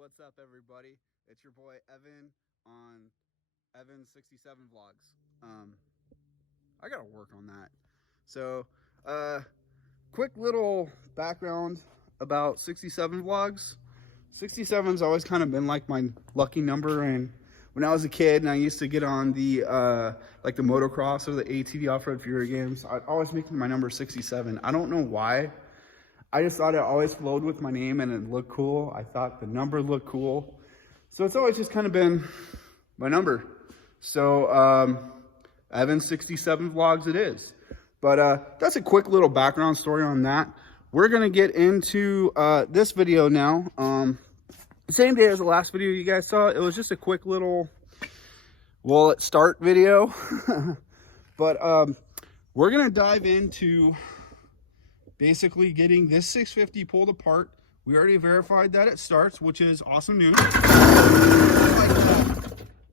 what's up, everybody? It's your boy Evan on Evan 67 Vlogs. I gotta work on that. So, uh, quick little background about 67 Vlogs. 67's always kind of been like my lucky number, and when I was a kid and I used to get on the like the motocross or the ATV off-road Fury games, I'd always make my number 67. I don't know why. I just thought it always flowed with my name and it looked cool. I thought the number looked cool. So it's always just kind of been my number. So Evan 67 Vlogs it is. But that's a quick little background story on that. We're going to get into this video now. Same day as the last video you guys saw. It was just a quick little wallet start video. But we're going to dive into basically getting this 650 pulled apart. We already verified that it starts, which is awesome news.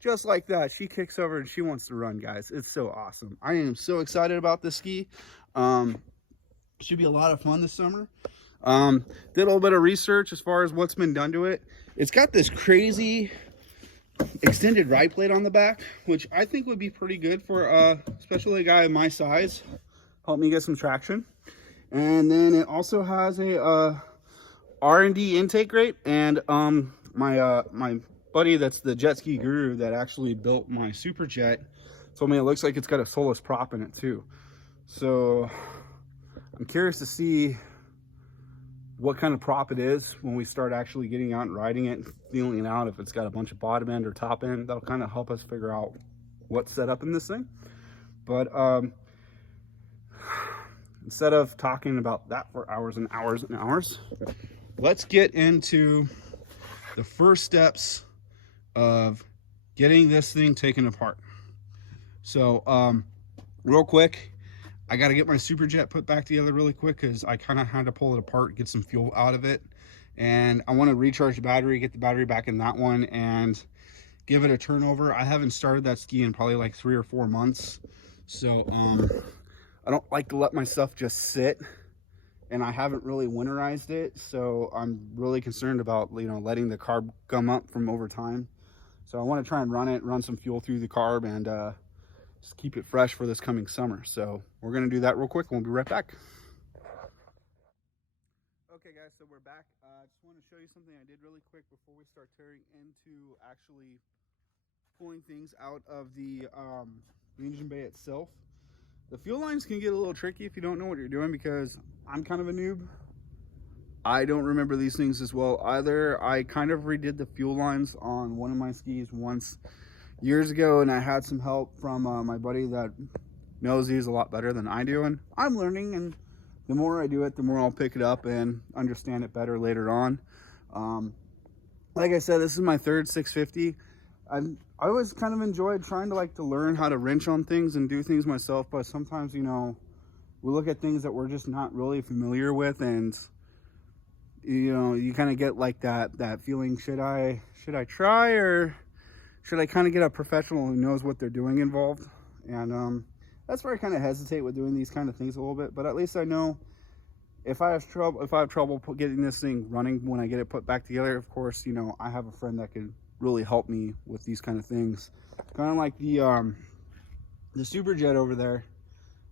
Just like that. She kicks over and she wants to run, guys. It's so awesome. I am so excited about this ski. Should be a lot of fun this summer. Did a little bit of research as far as what's been done to it. It's got this crazy extended ride plate on the back, which I think would be pretty good for especially a guy of my size. Help me get some traction. And then it also has a R&D intake rate, and my buddy that's the jet ski guru that actually built my super jet told me it looks like it's got a Solus prop in it too. So I'm curious to see what kind of prop it is when we start actually getting out and riding it and feeling it out. If it's got a bunch of bottom end or top end, that'll kind of help us figure out what's set up in this thing. But instead of talking about that for hours and hours and hours, let's get into the first steps of getting this thing taken apart. So real quick, I got to get my super jet put back together really quick because I kind of had to pull it apart, get some fuel out of it, and I want to recharge the battery, get the battery back in that one, and give it a turnover. I haven't started that ski in probably like 3 or 4 months, so I don't like to let my stuff just sit, and I haven't really winterized it, so I'm really concerned about, you know, letting the carb gum up from over time. So I want to try and run some fuel through the carb, and just keep it fresh for this coming summer. So we're going to do that real quick, and we'll be right back. Okay guys, so we're back. I just want to show you something I did really quick before we start tearing into actually pulling things out of the engine bay itself. The fuel lines can get a little tricky if you don't know what you're doing, because I'm kind of a noob. I don't remember these things as well either. I kind of redid the fuel lines on one of my skis once years ago, and I had some help from my buddy that knows these a lot better than I do, and I'm learning, and the more I do it, the more I'll pick it up and understand it better later on. Like I said, this is my third 650. I always kind of enjoyed trying to learn how to wrench on things and do things myself, but sometimes, you know, we look at things that we're just not really familiar with, and you know, you kind of get like that feeling, should I try, or should I kind of get a professional who knows what they're doing involved? And that's where I kind of hesitate with doing these kind of things a little bit, but at least I know if I have trouble getting this thing running when I get it put back together, of course, you know, I have a friend that could really help me with these kind of things. Kind of like the super jet over there.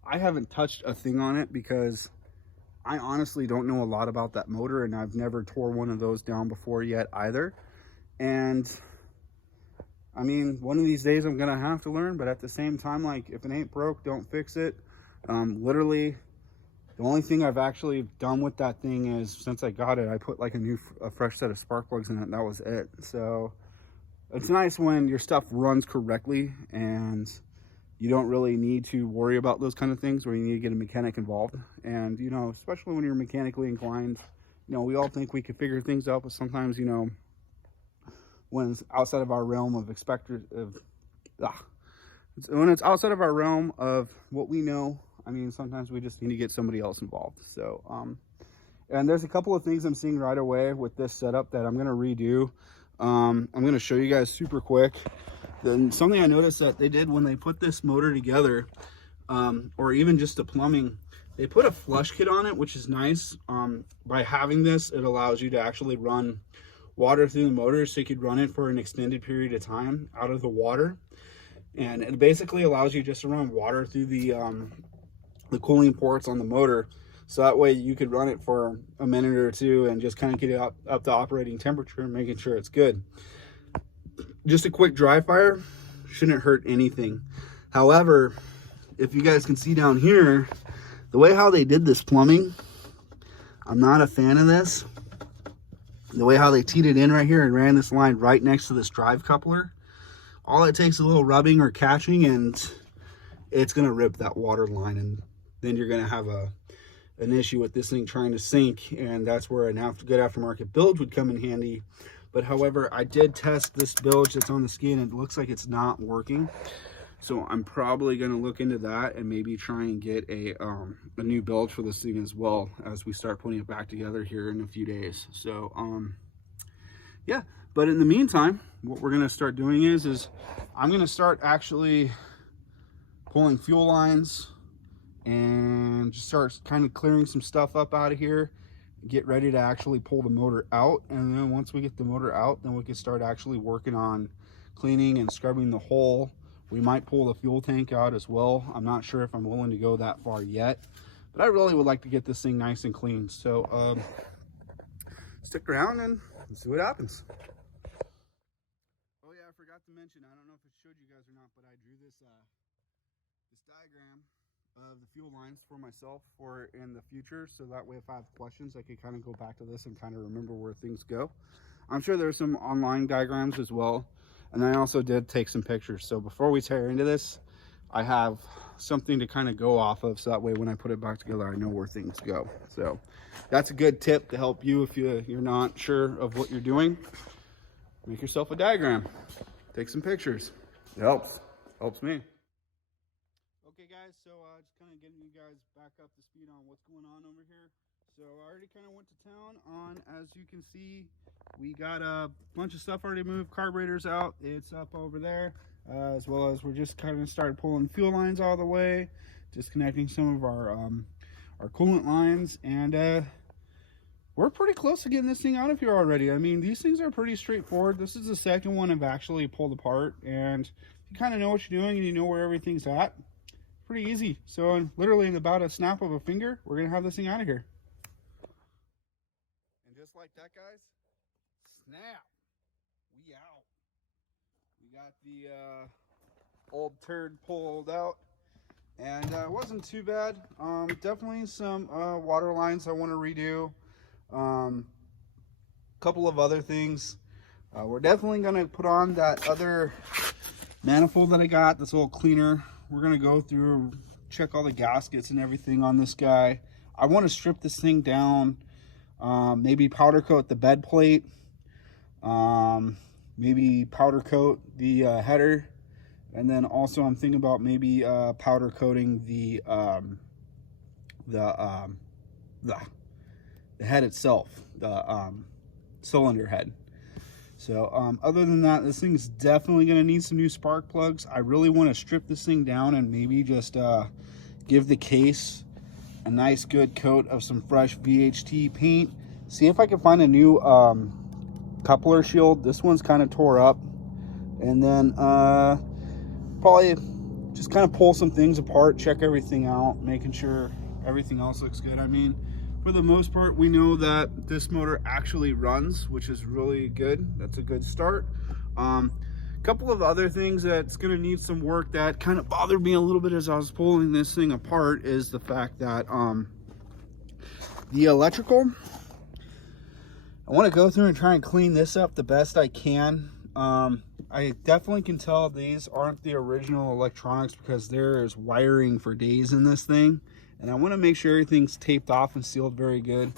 I haven't touched a thing on it because I honestly don't know a lot about that motor, and I've never tore one of those down before yet either. And I mean, one of these days I'm gonna have to learn, but at the same time, like, if it ain't broke, don't fix it. Literally the only thing I've actually done with that thing is, since I got it, I put like a fresh set of spark plugs in it, and that was it. So it's nice when your stuff runs correctly and you don't really need to worry about those kind of things where you need to get a mechanic involved. And, you know, especially when you're mechanically inclined, you know, we all think we can figure things out, but sometimes, you know, when it's outside of our realm of when it's outside of our realm of what we know, I mean, sometimes we just need to get somebody else involved. So, and there's a couple of things I'm seeing right away with this setup that I'm going to redo. I'm going to show you guys super quick. Then something I noticed that they did when they put this motor together, or even just the plumbing, they put a flush kit on it, which is nice. By having this, it allows you to actually run water through the motor so you could run it for an extended period of time out of the water. And it basically allows you just to run water through the cooling ports on the motor, so that way you could run it for a minute or two and just kind of get it up to operating temperature and making sure it's good. Just a quick dry fire shouldn't hurt anything. However, if you guys can see down here, the way how they did this plumbing, I'm not a fan of this. The way how they teed it in right here and ran this line right next to this drive coupler, all it takes is a little rubbing or catching and it's going to rip that water line, and then you're going to have an issue with this thing trying to sink, and that's where a good aftermarket bilge would come in handy. But however, I did test this bilge that's on the skin and it looks like it's not working. So I'm probably going to look into that and maybe try and get a new bilge for this thing as well as we start putting it back together here in a few days. So yeah, but in the meantime, what we're going to start doing is I'm going to start actually pulling fuel lines and just start kind of clearing some stuff up out of here, get ready to actually pull the motor out. And then once we get the motor out, then we can start actually working on cleaning and scrubbing the hull. We might pull the fuel tank out as well. I'm not sure if I'm willing to go that far yet, but I really would like to get this thing nice and clean. So stick around and see what happens. Oh yeah, I forgot to mention, I don't know if it showed you guys or not, but I drew this this diagram of the fuel lines for myself for in the future, so that way if I have questions I can kind of go back to this and kind of remember where things go. I'm sure there's some online diagrams as well, and I also did take some pictures, so before we tear into this I have something to kind of go off of, so that way when I put it back together I know where things go. So that's a good tip to help you if you're not sure of what you're doing. Make yourself a diagram, take some pictures. It helps me. Okay guys, so just kind of getting you guys back up to speed on what's going on over here. So I already kind of went to town on, as you can see, we got a bunch of stuff already moved. Carburetors out, it's up over there, as well as we're just kind of started pulling fuel lines all the way, disconnecting some of our coolant lines, and we're pretty close to getting this thing out of here already. I mean, these things are pretty straightforward. This is the second one I've actually pulled apart, and you kind of know what you're doing and you know where everything's at. Pretty easy. So literally in about a snap of a finger, we're gonna have this thing out of here. And just like that, guys, snap, we out. We got the old turd pulled out, and it wasn't too bad. Definitely some water lines I want to redo. Couple of other things. We're definitely gonna put on that other manifold that I got, this little cleaner. We're gonna go through, check all the gaskets and everything on this guy. I want to strip this thing down, maybe powder coat the bed plate, maybe powder coat the header, and then also I'm thinking about maybe powder coating the head itself, the cylinder head. So other than that, this thing's definitely going to need some new spark plugs. I really want to strip this thing down and maybe just give the case a nice good coat of some fresh VHT paint. See if I can find a new coupler shield. This one's kind of tore up. And then probably just kind of pull some things apart, check everything out, making sure everything else looks good. I mean, for the most part, we know that this motor actually runs, which is really good. That's a good start. Couple of other things that's going to need some work that kind of bothered me a little bit as I was pulling this thing apart is the fact that the electrical, I want to go through and try and clean this up the best I can. I definitely can tell these aren't the original electronics because there is wiring for days in this thing. And I want to make sure everything's taped off and sealed very good.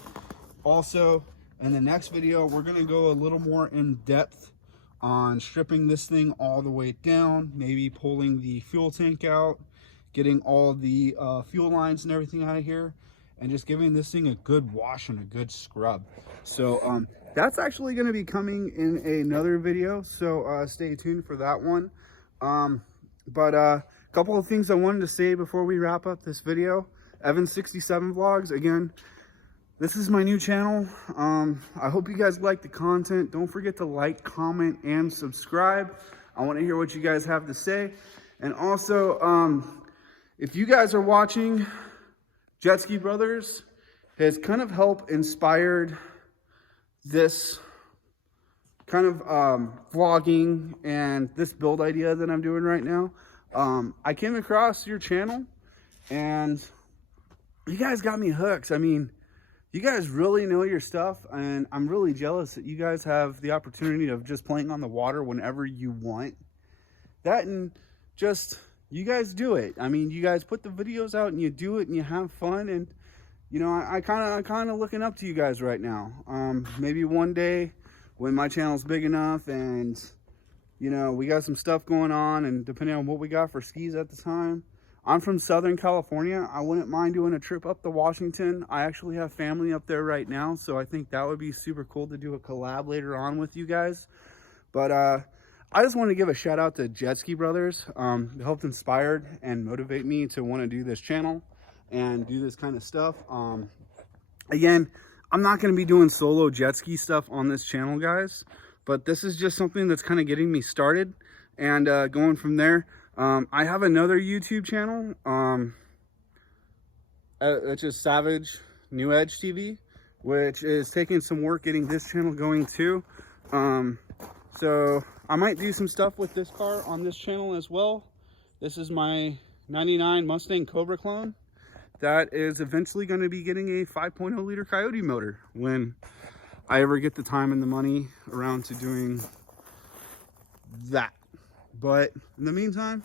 Also, in the next video, we're going to go a little more in depth on stripping this thing all the way down, maybe pulling the fuel tank out, getting all the fuel lines and everything out of here, and just giving this thing a good wash and a good scrub. So that's actually going to be coming in another video, so stay tuned for that one. But a couple of things I wanted to say before we wrap up this video. Evan 67 vlogs, again, this is my new channel. I hope you guys like the content. Don't forget to like, comment, and subscribe. I want to hear what you guys have to say. And also, if you guys are watching, Jet Ski Brothers has kind of helped inspired this kind of vlogging and this build idea that I'm doing right now. I came across your channel and you guys got me hooked. I mean, you guys really know your stuff, and I'm really jealous that you guys have the opportunity of just playing on the water whenever you want. That, and just, you guys do it. I mean, you guys put the videos out and you do it and you have fun, and you know, I'm kind of looking up to you guys right now. Maybe one day when my channel's big enough and, you know, we got some stuff going on, and depending on what we got for skis at the time. I'm from Southern California. I wouldn't mind doing a trip up to Washington. I actually have family up there right now, so I think that would be super cool to do a collab later on with you guys. But I just want to give a shout out to Jet Ski Brothers. They helped inspired and motivate me to want to do this channel and do this kind of stuff. Again, I'm not going to be doing solo jet ski stuff on this channel, guys, but this is just something that's kind of getting me started and going from there. I have another YouTube channel, which is Savage New Edge TV, which is taking some work getting this channel going too. So I might do some stuff with this car on this channel as well. This is my 99 Mustang Cobra clone. That is eventually going to be getting a 5.0 liter Coyote motor when I ever get the time and the money around to doing that. But in the meantime,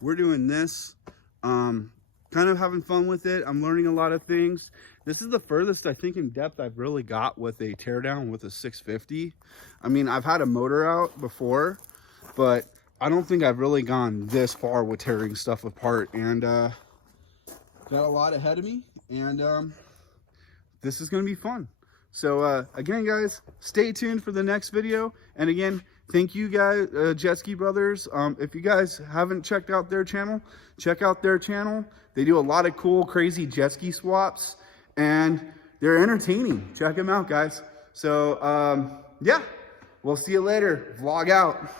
we're doing this, kind of having fun with it. I'm learning a lot of things. This is the furthest, I think, in depth I've really got with a teardown with a 650. I mean, I've had a motor out before, but I don't think I've really gone this far with tearing stuff apart. And got a lot ahead of me, and this is going to be fun. So again, guys, stay tuned for the next video. And again, thank you guys, Jet Ski Brothers. If you guys haven't checked out their channel, check out their channel. They do a lot of cool, crazy jet ski swaps, and they're entertaining. Check them out, guys. So yeah, we'll see you later. Vlog out.